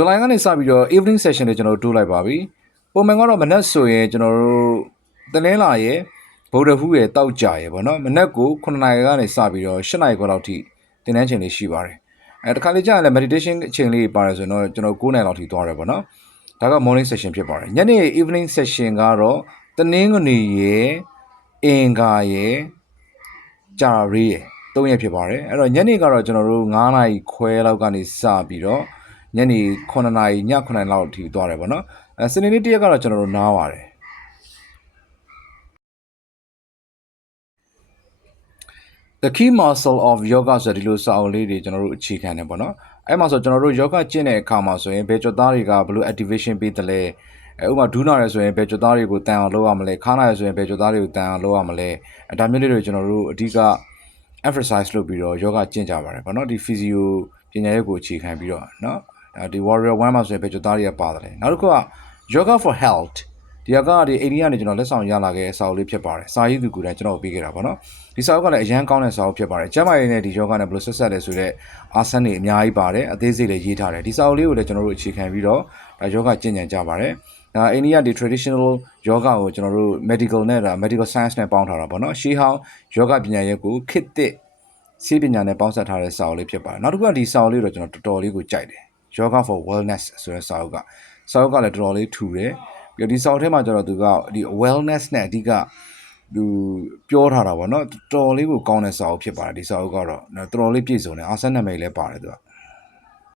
July ကနေစပြီးတော့ evening session တွေကျွန်တော်တို့တိုးလိုက်ပါပြီပုံမှန်ကတော့မနက်ဆိုရင်ကျွန်တော်တို့တနင်္လာရဲ့ဗုဒ္ဓဟူးရဲ့တောက်ကြရဲ့ပေါ့နော်မနက်ကို9နာရီကနေစပြီးတော့10နာရီခွဲလောက်ထိသင်တန်းချိန်လေးရှိပါတယ်တခါလေကြာရင်လည်း meditation အချိန်လေးပါတယ်ဆိုတော့ကျွန်တော်9နာရီလောက်ထိသွားတယ်ပေါ့နော်ဒါက morning session ဖြစ်ပါတယ်ညနေ evening session ကတော့တနင်္ဂနွေရဲ့အင်္ဂါရဲ့ကြာရီရဲ့3ရက်ဖြစ်ပါတယ်အဲ့တော့ညနေကတော့ကျွန်တော်တို့9နာရီခွဲလောက်ကနေစပြီးတော့ညနေ9နာရီည9နာရီလောက်ထိသွားတယ်ပေါ့နော်စနေနေ့တရက်ကတော့ကျွန်တော်တို့နားပါတယ်The key muscle of yoga ဆိုတဲ့ဒီလိုစာအုပ်လေးတွေကျွန်တော်တို့အခြေခံတယ်ပေါ့နော်အဲ့မှာဆိုကျွန်တော်တို့ yoga ကျင့်တဲ့အခါမှာဆိုရင်ဘယ်ကြွသားတွေကဘယ်လို activation ပေးတယ်လဲဥပမာဒူးနာရဲဆိုရင်ဘယ်ကြွသားတွေကိုတန်အောင်လုပ်ရမလဲခါးနာရဲဆိုရင်ဘယ်ကြွသားတွေကိုတန်အောင်လုပ်ရမလဲဒါမျိုးလေးတွေကျွန်တော်တို့အဓိက emphasize လုပ်ပြီးတော့ yoga ကျင့်ကြပါတယ်ပေါ့နော်ဒီ physio ပညာရေးကိုအခြေခံပြီးတော့เนาะဒီ warrior 1မှာဆိုရင်ဘယ်ကြွသားတွေကပါတယ်နောက်တစ်ခုက yoga for healthဒီကဒီအိန္ဒိယကနေကျွန်တော်လက်ဆောင်ရလာခဲ့တဲ့စာအုပ်လေးဖြစ်ပါတယ်စာရေးသူကိုယ်တိုင်ကျွန်တော်ပေးခဲ့တာပေါ့နော်ဒီစာအုပ်ကလည်းအရန်ကောင်းတဲ့စာအုပ်ဖြစ်ပါတယ်ကျမရဲ့နဲ့ဒီ yoga နဲ့ဘယ်လိုဆက်ဆက်လဲဆိုတော့အာဆန်တွေအများကြီးပါတယ်အသေးစိတ်လည်းရေးထားတယ်ဒီစာအုပ်လေးကိုလည်းကျွန်တော်တို့အခြေခံပြီးတော့ဒါ yoga ကျင့်ကြံကြပါတယ်ဒါအိန္ဒိယဒီ traditional yoga ကိုကျွန်တော်တို့ medical နဲ့ဒါ medical science နဲ့ပေါင်းထားတာပေါ့နော်ရှေးဟောင်း yoga ပညာရေးကိုခေတ်သစ်ဆေးပညာနဲ့ပေါင်းစပ်ထားတဲ့စာအုပ်လေးဖြစ်ပါတယ်နောက်တစ်ခုကဒီစာအုပ်လေးတော့ကျွန်တော်တော်တော်လေးကိုကြိုက်တယ် yoga for wellness ဆိုတဲ့စာအုပ်ကလည်းတော်တော်လေးထူတယ်ပြီးတော့ဒီစာအုပ်ထဲမှာကျတော့သူကဒီ wellness နဲ့အဓိကသူပြောထားတာပေါ့နော်တော်တော်လေးကိုကောင်းတဲ့စာအုပ်ဖြစ်ပါတယ်ဒီစာအုပ်ကတော့တော်တော်လေးပြည့်စုံတယ်အာဆန်နာမည်လည်းပါတယ်သူက